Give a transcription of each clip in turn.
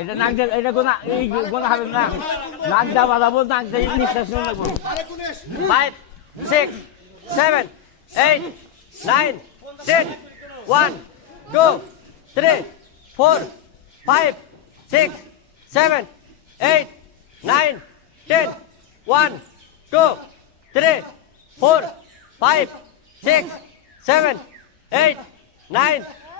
এটা নাক দিয়ে এটা গোনা এই গোনা হবে না। নাক দা বাজাবো, নাক দিয়ে নিঃশ্বাস লাগবো five six seven eight nine ten one two three four five six seven eight nine ten one two three four five six seven eight nine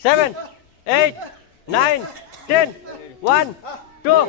seven, eight, nine, ten, one, two.